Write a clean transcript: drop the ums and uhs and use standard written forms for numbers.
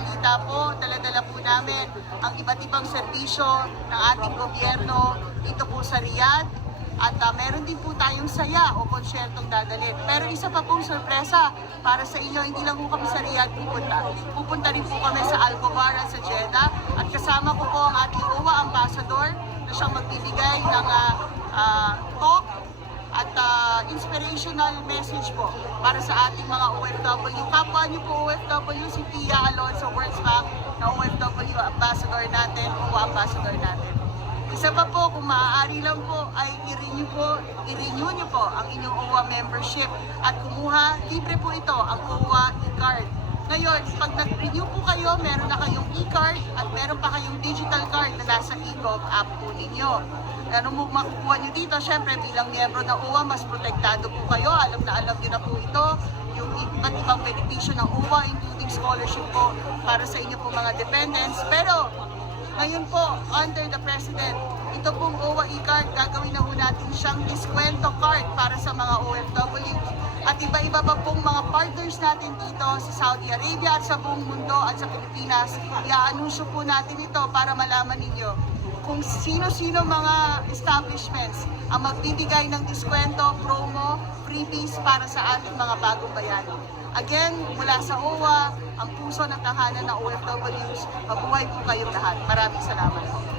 balita po, dala-dala po namin ang iba't ibang serbisyo ng ating gobyerno dito po sa Riyadh. At meron din po tayong saya o konsyertong dadalhin. Pero isa pa pong sorpresa para sa inyo, hindi lang po kami sa Riyadh pupunta. Pupunta rin po kami sa Alcobar at sa Jeddah. At kasama ko po ang ating OWA Ambassador na siyang magbibigay ng talk at inspirational message po para sa ating mga OFW. Kapwa niyo po OFW, si Pia Alonso Wurzbach na OFW Ambassador natin, OWA Ambassador natin. Isa pa po, kung maaari lang po, ay i-renew niyo po ang inyong OWA membership at kumuha, libre po ito, ang OWA e-card. Ngayon, pag nag-renew po kayo, meron na kayong e-card at meron pa kayong digital card na nasa e-gov app po ninyo. Ano mo makukuha nyo dito? Siyempre, bilang miyembro ng OWA, mas protektado po kayo. Alam nyo na po ito, yung iba't ibang benepisyo ng OWA, including scholarship po para sa inyo po mga dependents. Pero, ngayon po, under the President, ito pong OWA e-card, gagawin na po natin siyang diskwento card para sa mga OFW. At iba-iba pa pong mga partners natin dito sa Saudi Arabia at sa buong mundo at sa Pilipinas. I-anunsyo po natin ito para malaman ninyo kung sino-sino mga establishments ang magbibigay ng diskwento, promo, freebies para sa ating mga bagong bayani. Again, mula sa OWA, ang puso ng tahanan ng OFWs, mabuhay po kayong lahat. Maraming salamat po.